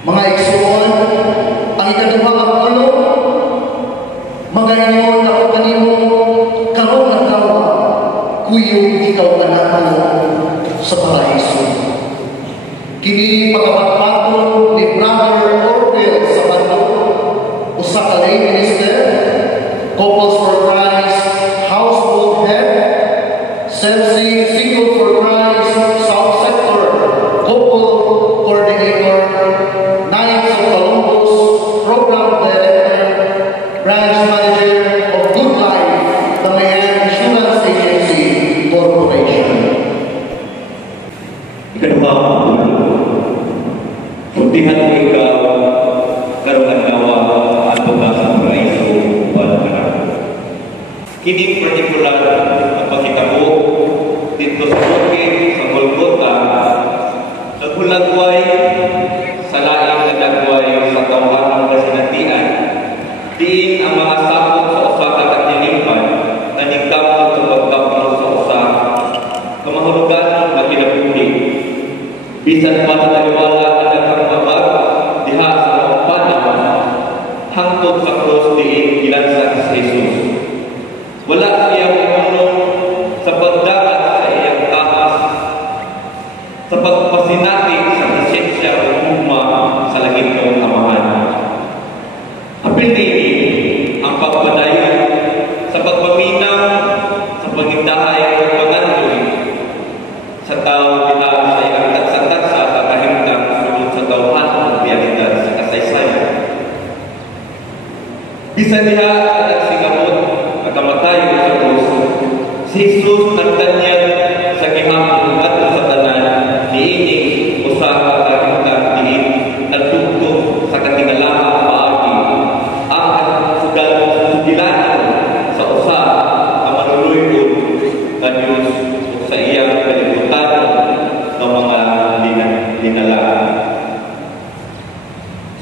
Mga igsoon, ang ikaduha nga pulo, magayon ako kanimo karong adlaw, kuyog ikaw kanato sa paraiso. Kini pagkapatpaton ni Brother Orville sa Bando, usa ka lay minister, Couples for Christ, household head, Sensing Single for Christ, South Sector, couple coordinator, Knights of Columbus, program director, branch manager of Good Life, the Mayan Insurance Agency Corporation. Ikaduha, putihan mo ikaw, karuhan nawa, at bukas ang paraiso, walang harap. Kini partikular ang pagkitabo dito sa bukid, sa Golgota, nagulagway sa laing na nagway sa kawaang kasinatian, diin ang mga sapot sa usa ka katilingban na nigkamot sa pagkapno sa usa kamahulugan na kinabuhi. Bisan pa sa taliwala na nagkakabag diha sa panahon hangtod sa krus diin gilansa si Jesus. Wala siyang imunong sa pagdagat sa iyang taas, sa pagpasinati sa presensya o ugma sa langit ng amahan. Apil nini ang pagpadayon sa pagpaminaw, sa pagindahay o pangandoy sa tao diha sa iyang taksa-taksa sa kahimtang sulod sa tawhan ng realidad sa kasaysayan. Bisan diha sa nagsingamot at kamatayon sa krus, si Jesus nagtanyag sa gihapon at sa tanan niining usa ka kahimtang diin nagtugtog sa katingalaang paagi ang sugilanon sa usa ka manuluyod nga Dios ug sa iyang kalibutan ng mga linalaan.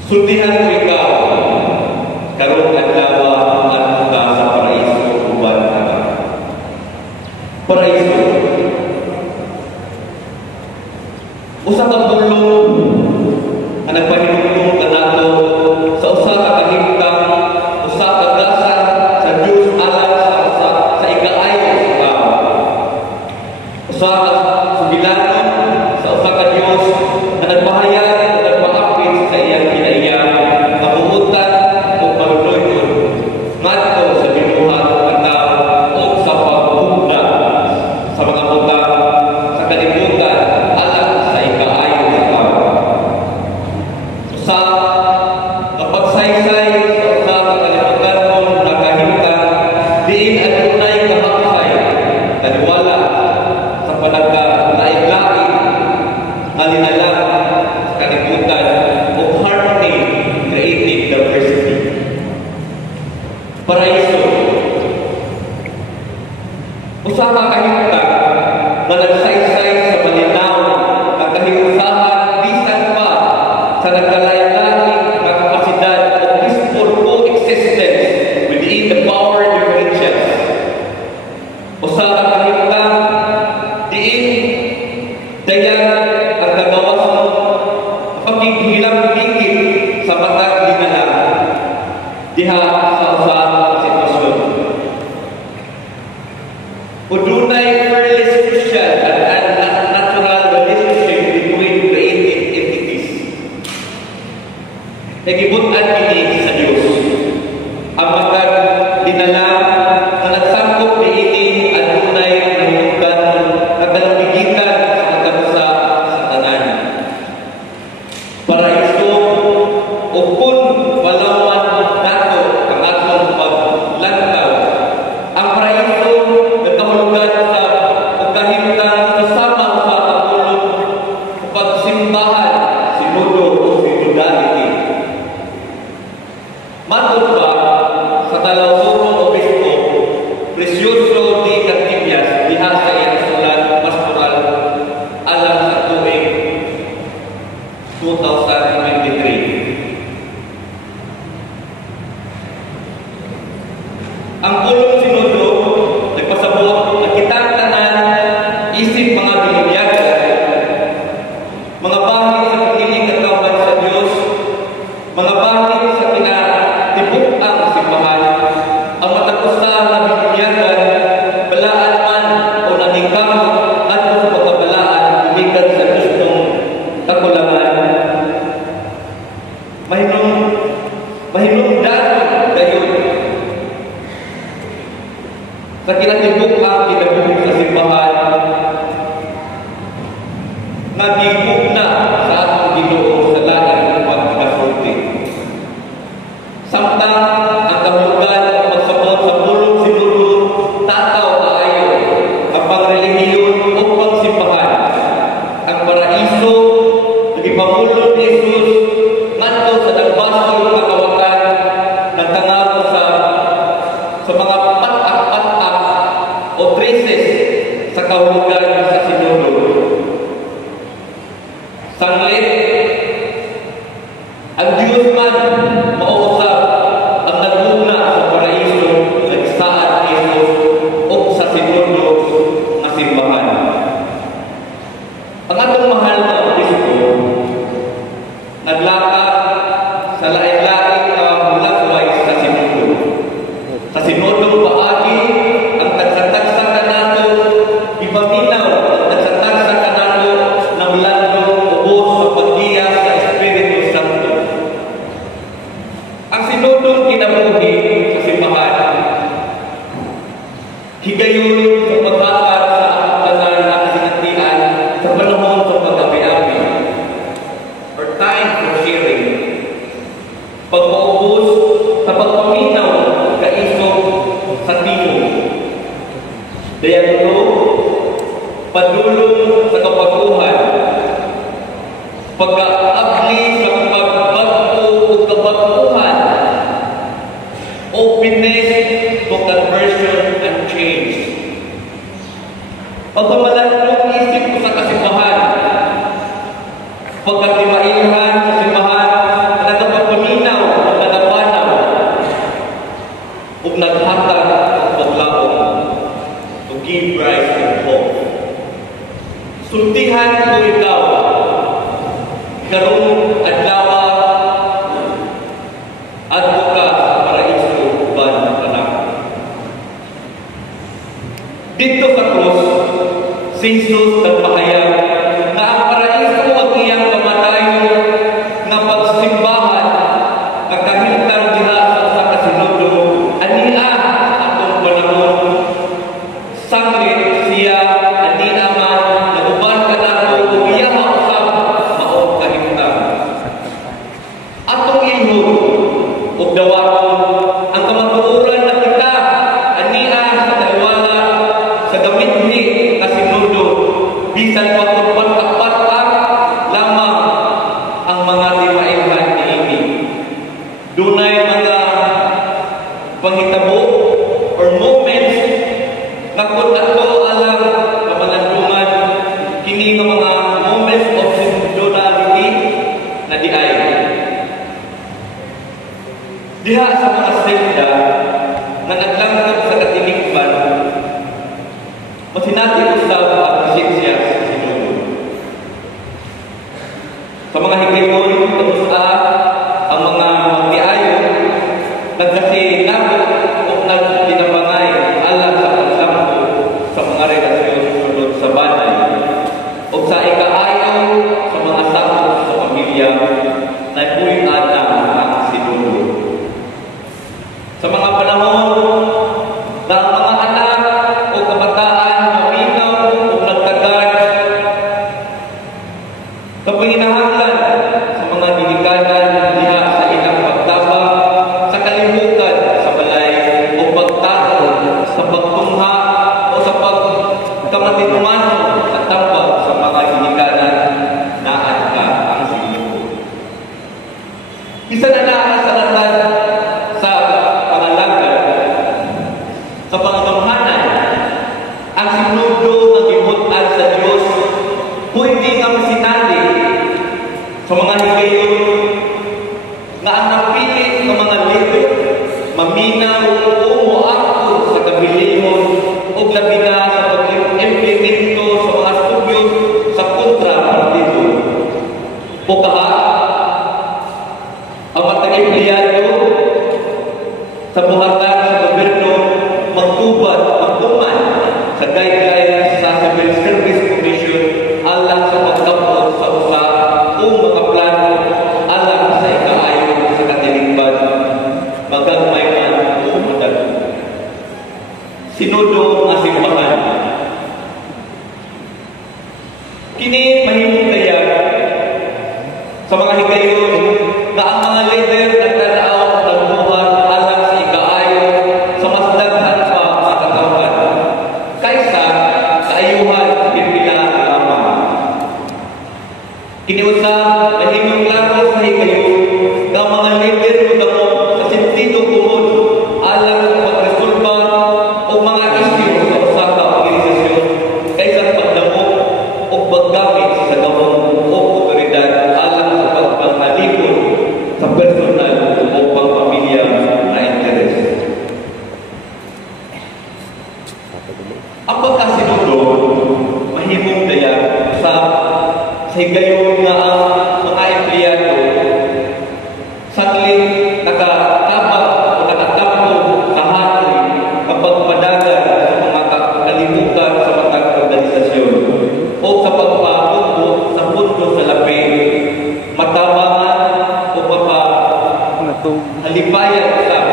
Sultihan mo ikaw karong adlaw at buka sa paraiso uban harap. Paraiso, usa ka bulong na nagpahinumdum kanato sa usa ka kahimtang, usa ka dasal sa Dios alang sa ikaayo sa tao. Usa ka sugilanon sa usa ka Dios na nagpahayag o nagpaapit sa iyang kinaiya na buutan o maluluyon ngadto sa binuhat ng tao o sa pagbunda sa mga butang sa kalibutan alang sa ikaayo sa tao. Usa kapag saysay sa usa ka kalibutan mo nakahimtang diin adunay kahaksay taliwala sa panagkalain-lain alinalang sa kalibutan o harmony creating diversity. Paraiso, usa ka kahimtang na nagsaysay sa malinaw ang kahiusahan bisan pa sa nagkalain-lain na kapasidad o peaceful coexistence within the power differentials. Usa ka kahimtang diin dayan ang kagawas mo paghihilang tingin sa matag dinalang diha sa usa ka sitwasyon. Udunay fairly social and natural relationship between created entities. Nagibutan kini sa Dios ang matag dinalang na nagsangkot niini adunay nahulugan na kalamigitan sa matagsa sa tanan. Paraiso o kung walawan nato ang atong paglantaw, ang paraiso nagkahulugan sa pagkahimtang kasama sa katulong o pagsimbahan, sinudo o sinodality. Matod ba sa talawsurong obispo Precioso de Cantillas diha sa iyang sulat pastoral alang sa tuig 2023. Ang pulong sinudo nagpasabot na kitang tanan isip mga binibiyag, mga bahin sa pagkiling at kauban sa Diyos padulong ni Jesus ngadto sa dagbasol nga kawakan nagtangaro sa mga patak-patak o traces sa kahulugan sa Sinodo. Sanglit, ang Diyos man mausap ang nagmuna sa paraiso sa isaat ni Jesus o sa Sinodo nga simbahan. Ang atong mahal na obispo naglakad sa lain-lain na mulagway sa Sinodo. Sa Sinodo paagi ang tagsa-tagsa kanato ipaminaw ang tagsa-tagsa kanato ng landong ubos sa paggiya sa Espiritu Santo. Ang Sinodo kinabuhi sa simbahan higayon sa paghakad sa tanan na kasinatian sa panahon sa pag-abi-abi or time for sharing, pagpaubos sa pagpaminaw kaisog sa timo, diagno, padulong sa kapaguhan, pagkaabli sa pagbago o kabaguhan, openness to conversion and change. Pagmamalandong isip ko sa kasimbahan, pagkatimailhan sa simbahan na nagpapaminaw at nagapanaw o naghatag ang paglaong to give rise and hope. Sultihan ko ikaw karong adlaw at buka sa paraiso ban anak. Dito sa krus, si Jesus nagpahayag na ang paraiso ang iyang kamatayon na pagsimbahan ang kahintang diha sa Sinodo ania atong panahon sanglit siya ania man naguban ka nato ug iya mausab maong kahintang atong ilhog ug dawaton ang kamatuoran na kita ania sa taliwala sa gamitni na Sinodo bisan pa kung patak-patak lamang ang mga timailhan niini. Dunay mga panghitabo or moments na kung ato alang kamalandungan kini nga mga moments of synodality na diay. Diha sa mga selda na naglangkap sa katilikpan, masinati usab ang presensya sa Sinodo. Sa mga higayon, kamusta ang mga magtiayo, nagkasinabot o nagtinabangay alang sa pagsampo sa mga relasyon sulod sa banay o sa ikaayaw sa mga sakop sa pamilya na buhay-ana ang Sinodo. Sa mga panahon na ang mga anak o kabataan maminaw o nagtagad kapanginahanglan sa mga dinikanan diha sa ilang pagtabang sa kalibutan sa balay o pagtato sa pagtungha o sa pagkamatinuman at tambag sa mga dinikanan naan ka ang Sinodo. Isa na nakasalatan sa pangalagan sa pangagamhanan ang Sinodo nga gibutan sa Dios pwede nga masinali sa mga higayon nga ang napili ng mga leader maminaw o moakto sa kabilihon o labi na sa pag-implemento sa mga studyos sa kontra-partido o kaha ang matang empleyado sa buhatan sa gobyerno magtubad magtuman sa guidelines sa Civil Service Commission alang sa pagkapot sa usa o mga plano alang sa ikaayo sa katilikban magagmay man o madago. Sinodo nga simbahan. Kini mahimong dayag sa mga higayon na ang mga leader nagtanaw ng buhat alang sa ikaayo sa mas daghan pa mga katawan kaysa sa ayuhan pipila lamang. Kiniusap mahimong malipayan usab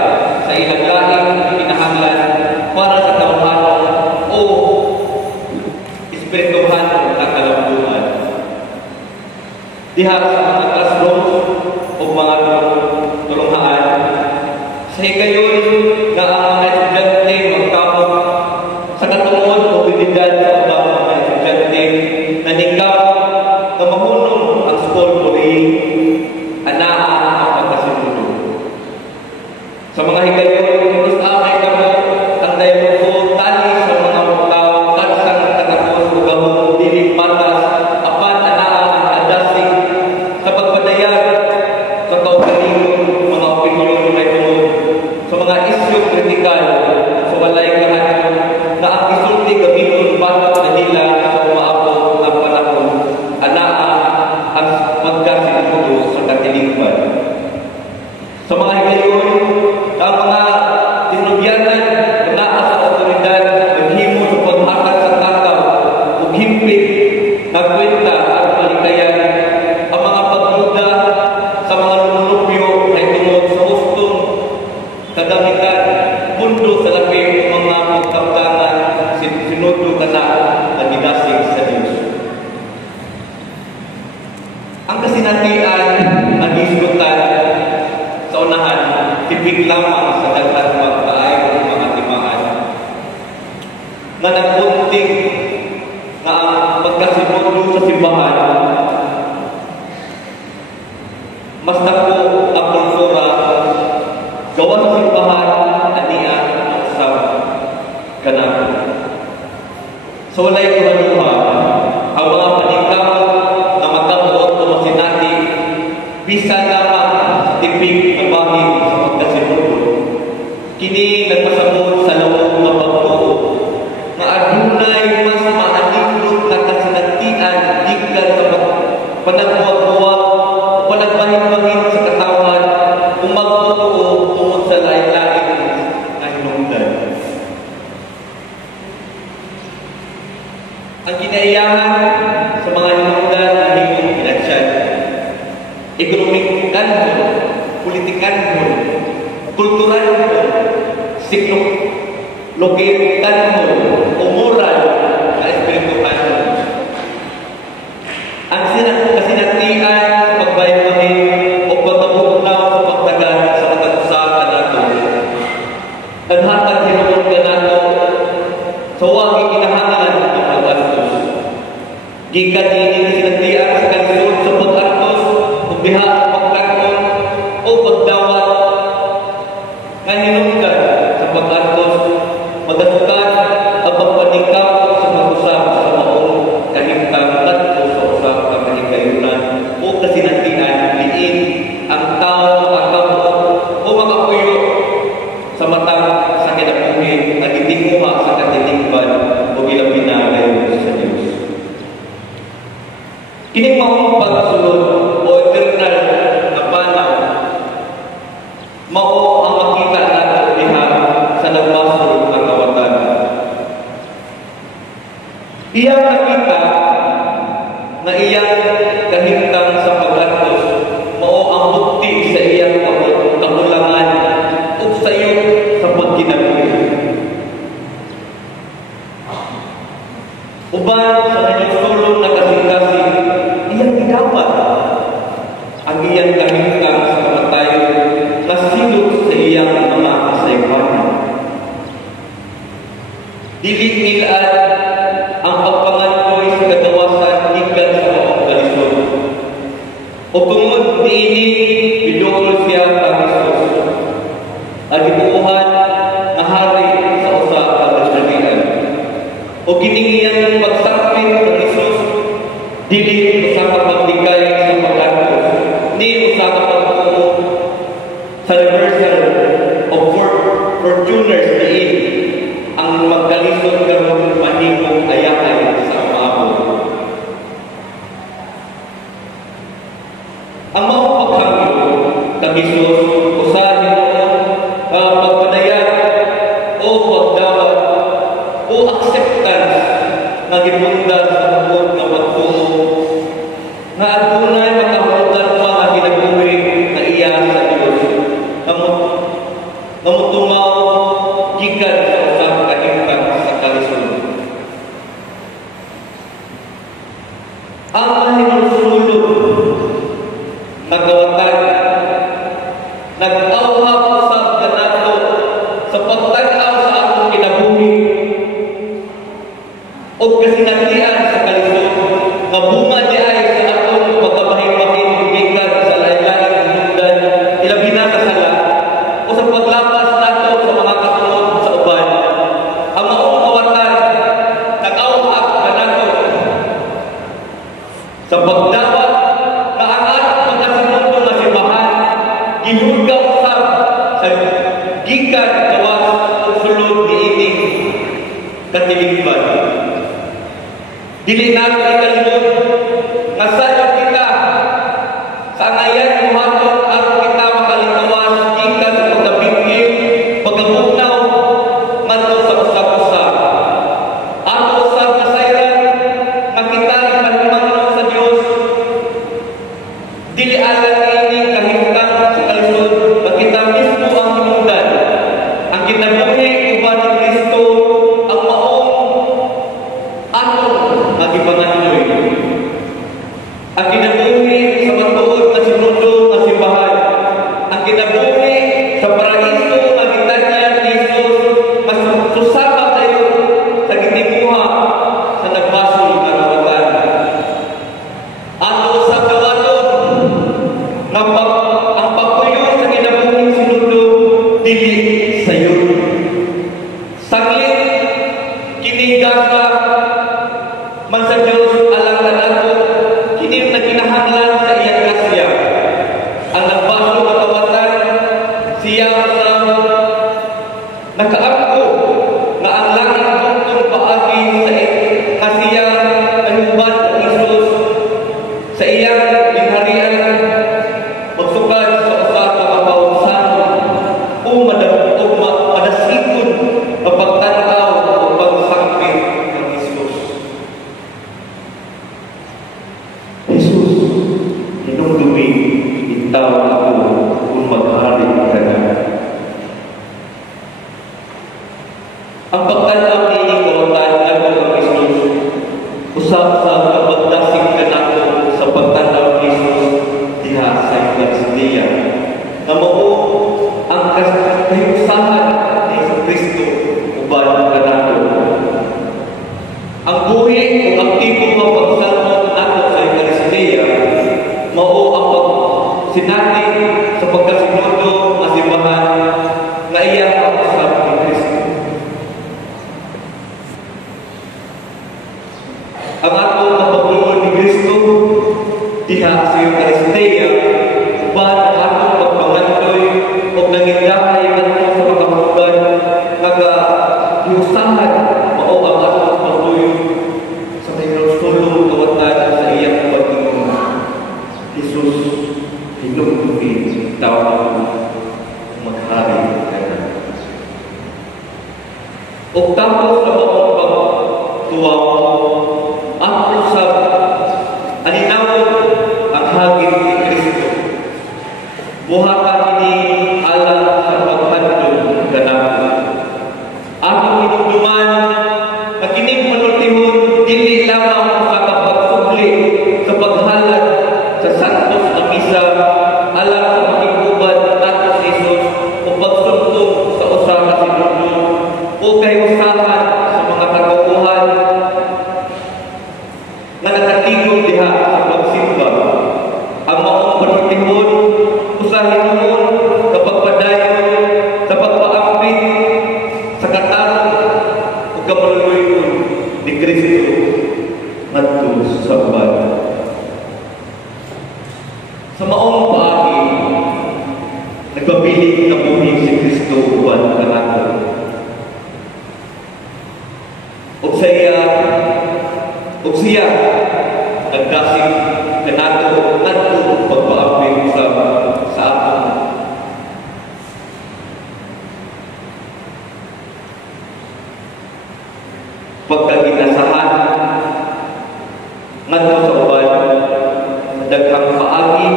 sa ilang laing kinahanglan para sa tawhanon o espirituhanon na kalambuan. Diha sa mga classrooms o mga tulunghaan, sa higayon na ang mga estudyante magkamot sa katungod o habilidad sa ubang mga estudyante na ningkaw na mahunong ang school bullying, anaan ang pagkasinunod. Sa mga higayon, gusto amay kamo ang dialogo tali sa mga tao kansang katapos o gahong dili patas apan anaan ang adasing sa pagpadayag sa kaugalingon mga opinyon may tungod sa mga isyu kritikal sa walay kahanon na ang isulti gamiton batok na nila sa umaabot ang panahon anaan ang pagkasinudo sa katilingban. Sa mga higayon, ang mga tinubyanan na sa otoridad naghimo sa paghatag sa takaw ug himpit nagkwenta at malikayan ang mga pagduda sa mga lumulupyo na itungod sa hustong kadamitan pundo sa laping mga pagkamtangan sinudo ka na ang ginasig sa Diyos. Ang kasinatian ang isgutan sa unahan tipik lamang sa daghan pagkaay ng mga timaan na nagpunting na ang pagkasimundo sa simbahan mas dako ang kultura gawa sa simbahan aniya ang usab kanako. So walay kuhanuha ang mga paningkamot na magkabuot o masinati bisan lamang sa tipik na bahid sa pagkasimundo. Kini nagpasamot sa loob ng pagtuo na adunay mas maanindot na kasinatian gikan sa panagbuwag-buwag o panagbahid-bahid sa katawan kung magtuo tungod sa lain-lain na hinungdan. Ang kinaiyahan sa mga hinungdan na hingong pinansyan, ekonomikanhon, politikanhon, kulturalhon, siklogikanhon, o moral na espirituhanhon. Ang kasinatian sa pagbayad-bahid o pagkabuunaw sa pagtagan sa matag-usapan nato. Ang hatag hinungod ka nato sa wagi kinahanglan ng pag-antos. Gikan ini kasinatian sa kalisod sa pag-antos o biha sa pagkakon o pagdawat nga hinungdan sa pag-antos magasukan ang pagpaningkaw sa pag-usap sa maong kahimtang natto sa usap ng kahigayunan o kasinatian diin ang tao makakabot o makapuyo sa matang sa kinabuhi at itinguha sa katilingban o ilang binagay sa Diyos. Kining maong pagsulod o eternal na panaw mao ang makita natin diha sa nagmasod ang kawatan. Iyang nakita na iyang kahimtang sa pag-antos mao ang bukti sa iyang kakulangan o sayo sa pagkinabuhi. Uban sa kanyang sulong na kasing-kasing, iyang gidapat ang iyang kahimtang sa kamatayon na silot sa iyang mga kasaypanan. Dili nilaan ang pagpangandoy sa kadawasan gikan sa maong kalisod. O tungod niini biduol siya kang Hesus. Ang gibuuhan na hari sa usa ka kasaypanan. O kining iyang pagsaklit ng Hesus dili usa ka pagbigay sa pag-antos ni usa ka pagtuo sa reversal of fortuners diin ang magkalisod karon mahimong ayahay sa umaabot. Ang maong paghangyo kang Hesus usahin pagpadayag o pagdawat o acceptance na gipundan sa hukod na pagtuo na adunay makahutan pa nga kinabuhi na iya sa Diyos. Ang nagawatan, nag-awhag sa kanato sa pagtanaw sa akong kinabuhi o kasinatian sa kalisod nga bunga di ay sa akong pagkabahin-bahin gikan sa lain-lain hinungdan ilabi na sa sala o sa paglapas nato sa mga kasunod sa uban. Ang maong kawatan nag-awhag kanato sa pagdawat na ang ating pagkasimundo na simbahan gihulga usab sa gikan gawas o sulod niining katilingban. Dili nato ikalimot nga sayang kita sa angayan buhaton aron kita makalinawas gikan sa pagkabingkil, pagkabugnaw ngadto sa usab-usab. Ato usab nasayran nga kita ipanhimangon sa Dios dili alang ining kahimtang sa kalisod nga kita mismo ang hinungdan. Ang kinabuhi uban ni Kristo ang maong atong nagipangandoy. Ang kinabuhi sa matuod na sinundo nga simbahan. Ang kinabuhi sa paraiso nga gitanyag ni Jesus mas susama tayo sa gitimuha sa nagbasol nga kawatan. Ato sa kawaton nga ang pagpuyo sa kinabuhing sinundo dili sayo. Saglit kini gasa man sa Diyos alang kanato kini nagkinahanglan sa iyang grasya. Ang nagbasol nga kawatan siya sa nakaangko nga ang langit bugtong paagi sa siya kanuban ng Isus sa iyang binharian magsugad sa usa ka mapausan o madasikon ang pagtanaw o pagsangpit ng Isus. Jesus, hinungdumi itaw ako kung maghari ka na. Ang pagtanaw ni kawatan ako ng Isus usab sa kapagdasig ka nato sa pagtanaw ni Jesus diha sa Ecclesia nga mao ang kahiusahan ni Kristo uban ka nato. Ang buhi o aktibong mga pagsalmot nato sa Ecclesia mao ang pagsinati sa pagkasinundo nga simbahan nga iya ang usab ni Kristo. Ang atong napagluon ni Kristo diha sa Ecclesia uban ang atong pagpangandoy o nangindahay ngadto sa mga kahugan nga kahiusahan mao ang atong pagluyo sa mayroong kawatan sa iyang pag-ingon. Jesus, hinungdumi itaw ako maghari ka na. O tapos sa maong pagtuwa ang usab aninawon ang hagit ni Kristo. Buhatan ini alang sa paghandog kanato. Atong hinumduman na kining manultihon dili lamang sa pagsubli sa paghalad sa santos na misa alang sa makikubad nato si Jesus o pagsuntong sa usa ka sinundo o kahiusahan sa mga tagauhan nga nakatigom diha sa pagsimba. Ang maong panultihon usahin mo kapag padayon sa pagpaambit sa katarong o kamaluluyon ni Kristo ngadto sa uban. Sa maong paagi nagpabiling na buhi si Kristo uban kanato. O siya nagdasig kanato ngadto pagpaambit sa aton. Pagkaginasahan ngadto sa uban daghang paagi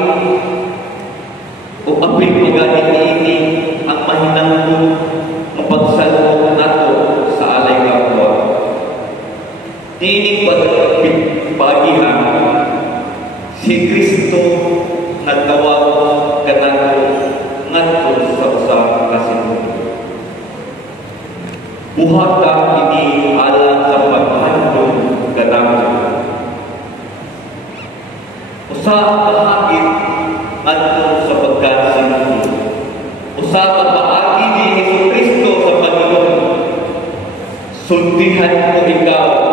o apil pagani niini ang mahinangko ng pagsalmo nato sa alay kapwa. Dining pag-agihan si Kristo nagtawa Buhata kini alang sa paghandog ganamo. Usa ka hagit ngadto sa pagkasinunod. Usa ka paagi ni Hesukristo sa Panginoon. Sultihan mo ikaw